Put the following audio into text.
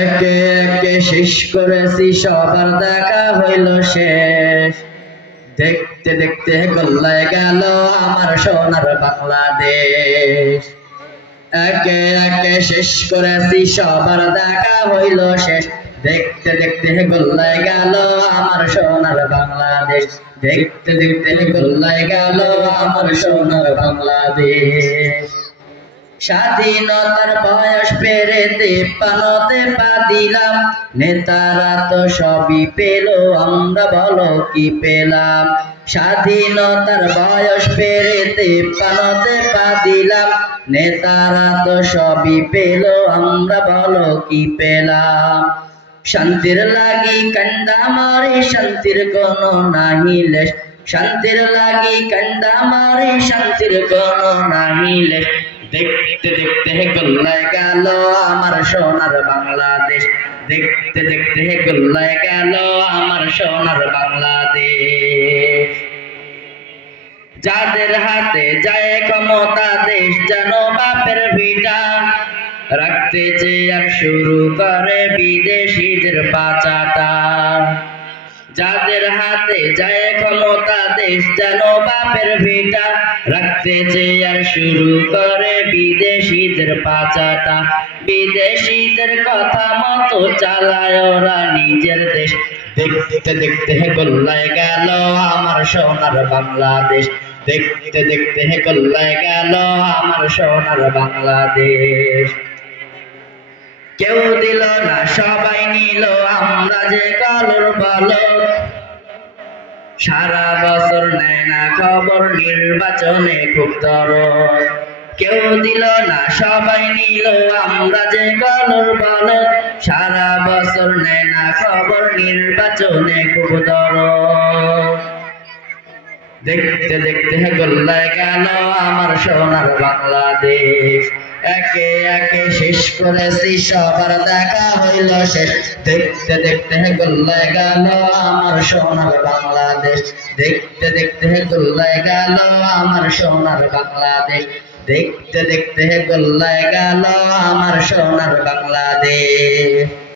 একে একে শেষ করেছি সবার দেখা হইল শেষ। দেখতে দেখতে গোল্লায় গেল আমার সোনার বাংলাদেশ। একে একে শেষ করেছি সবার দেখা হইল শেষ। দেখতে দেখতে গোল্লায় গেল আমার সোনার বাংলাদেশ। দেখতে দেখতে গোল্লায় গেল আমার সোনার বাংলাদেশ। স্বাধীনতার বয়স পেরে 53তে পা দিলাম। নেতারা তো সবই পেল, আমরা বলো কি পেলাম। স্বাধীনতার বয়স পেরে 53তে পা দিলাম। নেতারা তো সবই পেল, আমরা বলো কি পেলাম। শান্তির লাগি কান্দা মারে, শান্তির কোনো নাহি লেশ। শান্তির লাগি কান্দা মারে, শান্তির কোনো নাহি লেশ। দেখতে দেখতে গোল্লায় গেল আমার সোনার বাংলাদেশ। দেখতে দেখতে গোল্লায় গেল আমার সোনার বাংলাদেশ। যাদের হাতে যায় ক্ষমতা দেশ যেন বাপের ভিটা, রাখতে চেয়ে আর শুরু করে বিদেশিদের পাচাটা। যাদের হাতে যায় ক্ষমতা দেশ যেন বাপের ভিটা, রাখতে চেয়ে আর শুরু করে বিদেশিদের পাচাটা। বিদেশিদের কথা মতো চালায় ওরা নিজের দেশ। দেখতে দেখতে গোল্লায় গেল আমার সোনার বাংলাদেশ। দেখতে দেখতে গোল্লায় গেল আমার সোনার বাংলাদেশ। কেউ দিল না সবাই নিল, আমরা যে কালোর বলো। সারা বছর নেয় না খবর, নির্বাচনে খুব দরদ। কেউ দিল না সবাই নিল, আমরা যে কালোর বলো। সারা বছর নেয় না খবর, নির্বাচনে খুব দরদ। দেখতে দেখতে গোল্লায় গেল আমার সোনার বাংলাদেশ। একে একে শেষ করেছি সবার দেখা হইল শেষ। দেখতে দেখতে গোল্লায় গেল আমার সোনার বাংলাদেশ। দেখতে দেখতে গোল্লায় গেল আমার সোনার বাংলাদেশ। দেখতে দেখতে গোল্লায় গেল আমার সোনার বাংলাদেশ।